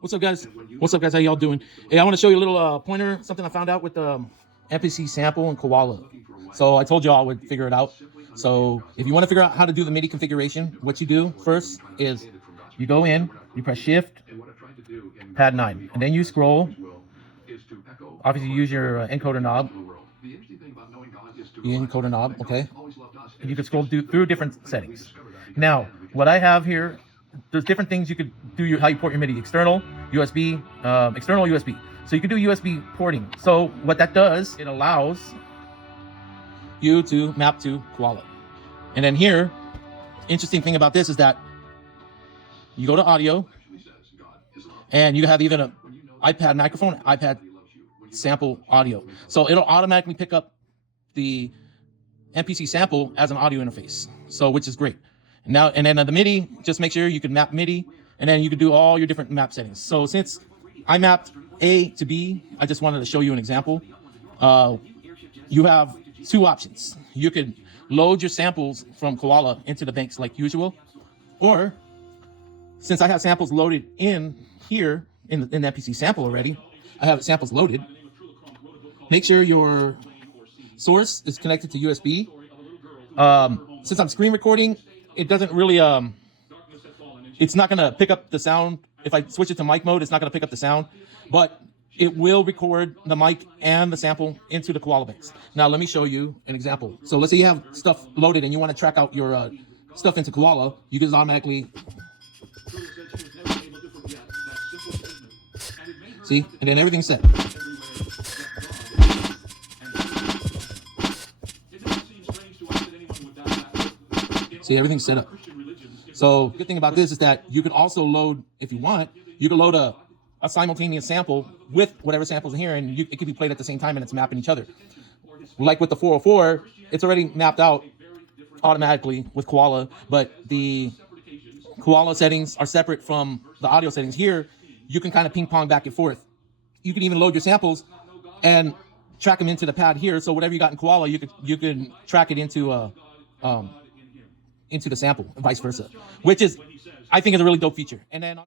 What's up, guys? What's up, guys? How y'all doing? Hey, I want to show you a little pointer, something I found out with the MPC sample and koala. So I told y'all I would figure it out. So if you want to figure out how to do the MIDI configuration, what you do first is you go in, you press Shift, Pad 9, and then you scroll. Obviously, you use your encoder knob. The encoder knob, okay? And you can scroll through different settings. Now, what I have here, there's different things you could do. How you port your MIDI: external, USB, external USB. So you can do USB porting. So what that does, it allows you to map to koala. And then here, interesting thing about this is that you go to audio, and you have even an iPad microphone, iPad sample audio. So it'll automatically pick up the MPC sample as an audio interface. So which is great. Now, and then the MIDI, just make sure you can map MIDI, and then you can do all your different map settings. So since I mapped A to B, I just wanted to show you an example. You have two options. You could load your samples from koala into the banks like usual, or since I have samples loaded in here in the MPC sample already, I have samples loaded. Make sure your source is connected to USB. Since I'm screen recording, it doesn't really, it's not going to pick up the sound. If I switch it to mic mode, it's not going to pick up the sound, but it will record the mic and the sample into the koala banks. Now, let me show you an example. So let's say you have stuff loaded and you want to track out your stuff into koala. You can just automatically, see, and then everything's set. See, everything's set up. So the good thing about this is that you can also load, if you want, you can load a simultaneous sample with whatever samples in here, and it can be played at the same time, and it's mapping each other. Like with the 404, it's already mapped out automatically with koala, but the koala settings are separate from the audio settings. Here, you can kind of ping pong back and forth. You can even load your samples and track them into the pad here. So whatever you got in koala, you can track it into the sample, and vice versa, which is, I think, is a really dope feature. And then